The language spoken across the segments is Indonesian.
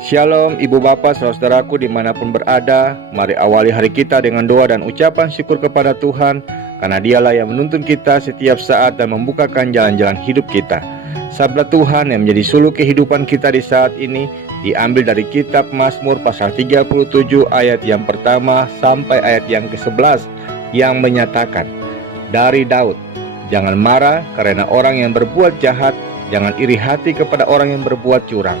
Shalom ibu bapak saudaraku dimanapun berada. Mari awali hari kita dengan doa dan ucapan syukur kepada Tuhan, karena dialah yang menuntun kita setiap saat dan membukakan jalan-jalan hidup kita. Sabda Tuhan yang menjadi suluk kehidupan kita di saat ini diambil dari kitab Mazmur pasal 37 ayat yang pertama sampai ayat yang ke-11 yang menyatakan, dari Daud, jangan marah karena orang yang berbuat jahat, jangan iri hati kepada orang yang berbuat curang.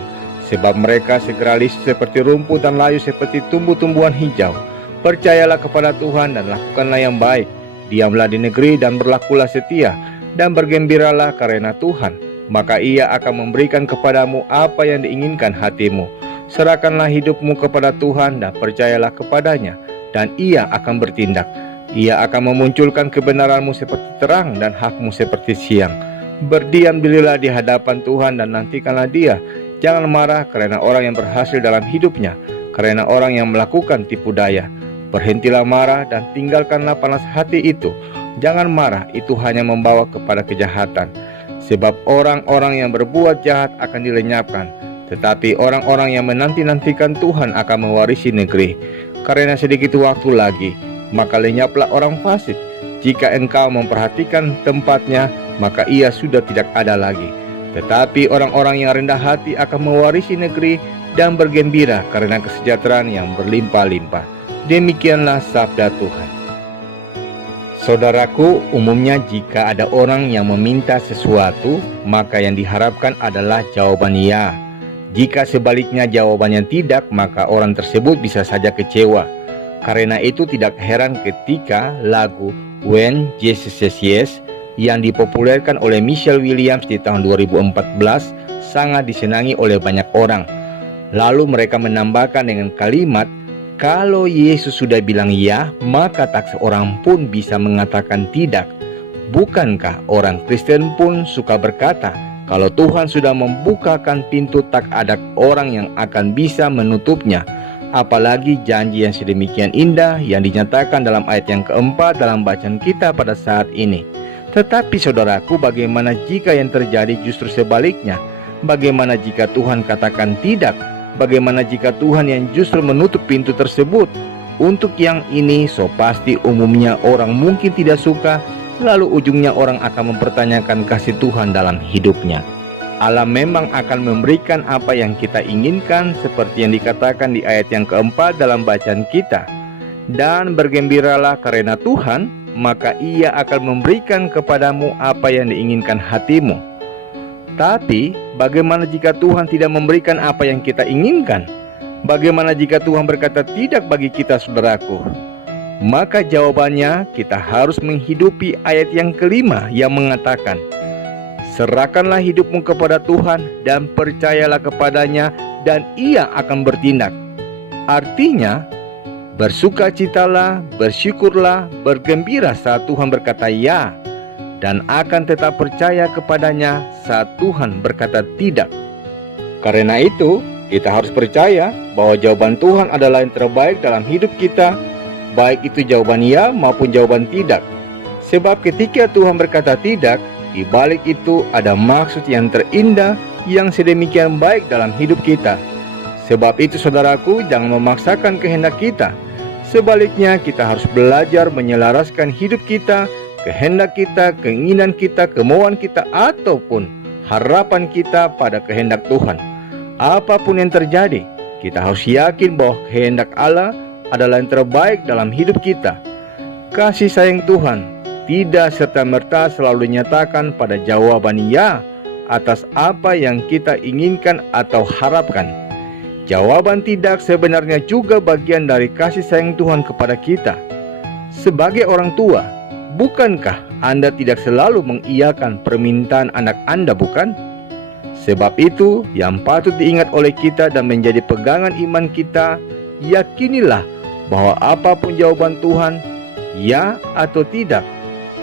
Sebab mereka segera lisih seperti rumput dan layu seperti tumbuh-tumbuhan hijau. Percayalah kepada Tuhan dan lakukanlah yang baik. Diamlah di negeri dan berlakulah setia, dan bergembiralah karena Tuhan. Maka Ia akan memberikan kepadamu apa yang diinginkan hatimu. Serahkanlah hidupmu kepada Tuhan dan percayalah kepadanya, dan Ia akan bertindak. Ia akan memunculkan kebenaranmu seperti terang dan hakmu seperti siang. Berdiam dirilah di hadapan Tuhan dan nantikanlah Dia. Jangan marah karena orang yang berhasil dalam hidupnya, karena orang yang melakukan tipu daya. Berhentilah marah dan tinggalkanlah panas hati itu. Jangan marah, itu hanya membawa kepada kejahatan. Sebab orang-orang yang berbuat jahat akan dilenyapkan, tetapi orang-orang yang menanti-nantikan Tuhan akan mewarisi negeri. Karena sedikit waktu lagi, maka lenyaplah orang fasik. Jika engkau memperhatikan tempatnya, maka ia sudah tidak ada lagi. Tetapi orang-orang yang rendah hati akan mewarisi negeri dan bergembira karena kesejahteraan yang berlimpah-limpah. Demikianlah sabda Tuhan. Saudaraku, umumnya jika ada orang yang meminta sesuatu, maka yang diharapkan adalah jawaban ya. Jika sebaliknya jawabannya tidak, maka orang tersebut bisa saja kecewa. Karena itu tidak heran ketika lagu When Jesus Says Yes yang dipopulerkan oleh Michelle Williams di tahun 2014 sangat disenangi oleh banyak orang. Lalu mereka menambahkan dengan kalimat, kalau Yesus sudah bilang ya, maka tak seorang pun bisa mengatakan tidak. Bukankah orang Kristen pun suka berkata, kalau Tuhan sudah membukakan pintu, tak ada orang yang akan bisa menutupnya. Apalagi janji yang sedemikian indah yang dinyatakan dalam ayat yang keempat dalam bacaan kita pada saat ini. Tetapi saudaraku, bagaimana jika yang terjadi justru sebaliknya? Bagaimana jika Tuhan katakan tidak? Bagaimana jika Tuhan yang justru menutup pintu tersebut? Untuk yang ini, so pasti umumnya orang mungkin tidak suka, lalu ujungnya orang akan mempertanyakan kasih Tuhan dalam hidupnya. Allah memang akan memberikan apa yang kita inginkan, seperti yang dikatakan di ayat yang keempat dalam bacaan kita. Dan bergembiralah karena Tuhan, maka Ia akan memberikan kepadamu apa yang diinginkan hatimu. Tapi bagaimana jika Tuhan tidak memberikan apa yang kita inginkan? Bagaimana jika Tuhan berkata tidak bagi kita, saudaraku? Maka jawabannya, kita harus menghidupi ayat yang kelima yang mengatakan, serahkanlah hidupmu kepada Tuhan dan percayalah kepadanya, dan Ia akan bertindak. Artinya, bersukacitalah, bersyukurlah, bergembira saat Tuhan berkata ya, dan akan tetap percaya kepadanya saat Tuhan berkata tidak. Karena itu, kita harus percaya bahwa jawaban Tuhan adalah yang terbaik dalam hidup kita, baik itu jawaban ya maupun jawaban tidak. Sebab ketika Tuhan berkata tidak, di balik itu ada maksud yang terindah yang sedemikian baik dalam hidup kita. Sebab itu saudaraku, jangan memaksakan kehendak kita. Sebaliknya, kita harus belajar menyelaraskan hidup kita, kehendak kita, keinginan kita, kemauan kita, ataupun harapan kita pada kehendak Tuhan. Apapun yang terjadi, kita harus yakin bahwa kehendak Allah adalah yang terbaik dalam hidup kita. Kasih sayang Tuhan tidak serta-merta selalu dinyatakan pada jawaban ya atas apa yang kita inginkan atau harapkan. Jawaban tidak sebenarnya juga bagian dari kasih sayang Tuhan kepada kita. Sebagai orang tua, bukankah Anda tidak selalu mengiyakan permintaan anak Anda, bukan? Sebab itu, yang patut diingat oleh kita dan menjadi pegangan iman kita, yakinilah bahwa apapun jawaban Tuhan, ya atau tidak,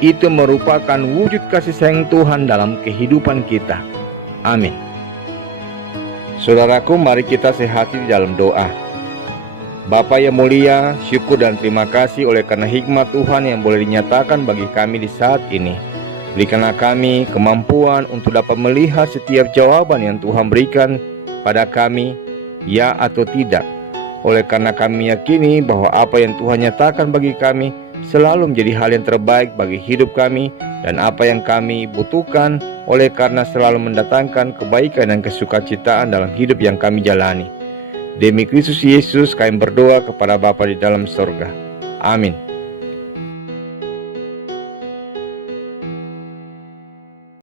itu merupakan wujud kasih sayang Tuhan dalam kehidupan kita. Amin. Saudaraku, mari kita sehati di dalam doa. Bapa yang mulia, syukur dan terima kasih oleh karena hikmat Tuhan yang boleh dinyatakan bagi kami di saat ini. Berikanlah kami kemampuan untuk dapat melihat setiap jawaban yang Tuhan berikan pada kami, ya atau tidak. Oleh karena kami meyakini bahwa apa yang Tuhan nyatakan bagi kami selalu menjadi hal yang terbaik bagi hidup kami dan apa yang kami butuhkan, oleh karena selalu mendatangkan kebaikan dan kesukacitaan dalam hidup yang kami jalani. Demi Kristus Yesus kami berdoa kepada Bapa di dalam sorga. Amin.